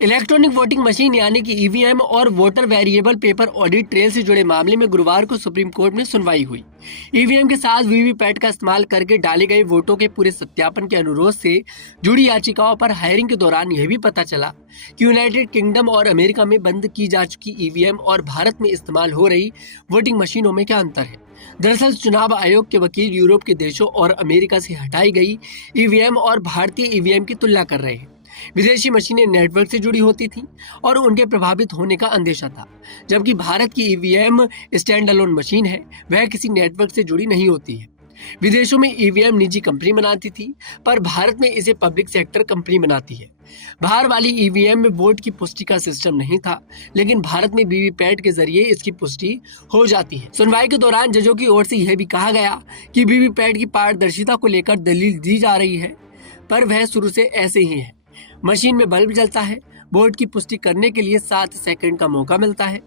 Electronic voting machine यानी कि EVM और voter variable paper audit trail से जुड़े मामले में गुरुवार को सुप्रीम कोर्ट में सुनवाई हुई। ईवीएम के साथ वीवीपैट का इस्तेमाल करके डाले गए वोटों के पूरे सत्यापन के अनुरोध से जुड़ी याचिकाओं पर हायरिंग के दौरान यह भी पता चला कि यूनाइटेड किंगडम और अमेरिका में बंद की जा चुकी ईवीएम और भारत में इस्तेमाल हो रही वोटिंग मशीनों में क्या अंतर है। दरअसल चुनाव आयोग के वकील यूरोप के देशों और अमेरिका से हटाई गई ईवीएम और भारतीय ईवीएम की तुलना कर रहे हैं। विदेशी मशीनें नेटवर्क से जुड़ी होती थीं और उनके प्रभावित होने का अंदेशा था, जबकि भारत की ईवीएम स्टैंड अलोन मशीन है, वह किसी नेटवर्क से जुड़ी नहीं होती है। विदेशों में ईवीएम निजी कंपनी बनाती थी, पर भारत में इसे पब्लिक सेक्टर कंपनी बनाती है। बाहर वाली ईवीएम में वोट की पुष्टि का सिस्टम नहीं था, लेकिन भारत में वीवीपैट के जरिए इसकी पुष्टि हो जाती है। सुनवाई के दौरान जजों की ओर से यह भी कहा गया कि वीवीपैट की पारदर्शिता को लेकर दलील दी जा रही है, पर वह शुरू से ऐसे ही है। मशीन में बल्ब जलता है, वोट की पुष्टि करने के लिए 7 सेकंड का मौका मिलता है।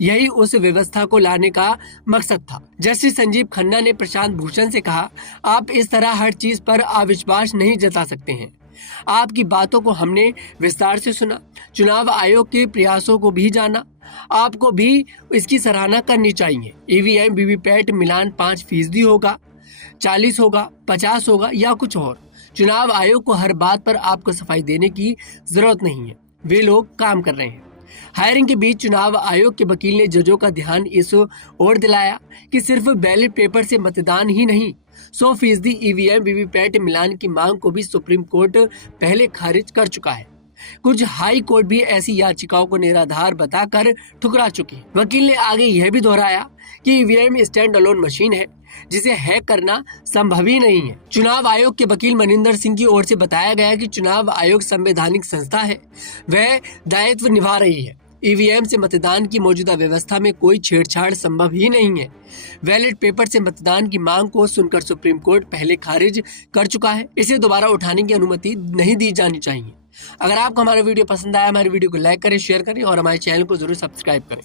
यही उस व्यवस्था को लाने का मकसद था। जस्टिस संजीव खन्ना ने प्रशांत भूषण से कहा, आप इस तरह हर चीज पर अविश्वास नहीं जता सकते हैं। आपकी बातों को हमने विस्तार से सुना, चुनाव आयोग के प्रयासों को भी जाना। आपको भी इसकी सराहना करनी चाहिए। ईवीएम वीवीपैट मिलान 5% होगा, 40 होगा, 50 होगा या कुछ और। चुनाव आयोग को हर बात पर आपको सफाई देने की जरूरत नहीं है, वे लोग काम कर रहे हैं। हायरिंग के बीच चुनाव आयोग के वकील ने जजों का ध्यान इस ओर दिलाया कि सिर्फ बैलेट पेपर से मतदान ही नहीं, 100% ईवीएम वीवीपैट मिलान की मांग को भी सुप्रीम कोर्ट पहले खारिज कर चुका है। कुछ हाई कोर्ट भी ऐसी याचिकाओं को निराधार बताकर ठुकरा चुकी है। वकील ने आगे यह भी दोहराया कि ईवीएम स्टैंड अलोन मशीन है, जिसे हैक करना संभव ही नहीं है। चुनाव आयोग के वकील मनिंदर सिंह की ओर से बताया गया कि चुनाव आयोग संवैधानिक संस्था है, वह दायित्व निभा रही है। ईवीएम से मतदान की मौजूदा व्यवस्था में कोई छेड़छाड़ संभव ही नहीं है। बैलेट पेपर से मतदान की मांग को सुनकर सुप्रीम कोर्ट पहले खारिज कर चुका है, इसे दोबारा उठाने की अनुमति नहीं दी जानी चाहिए। अगर आपको हमारा वीडियो पसंद आया, हमारे वीडियो को लाइक करें, शेयर करें और हमारे चैनल को जरूर सब्सक्राइब करें।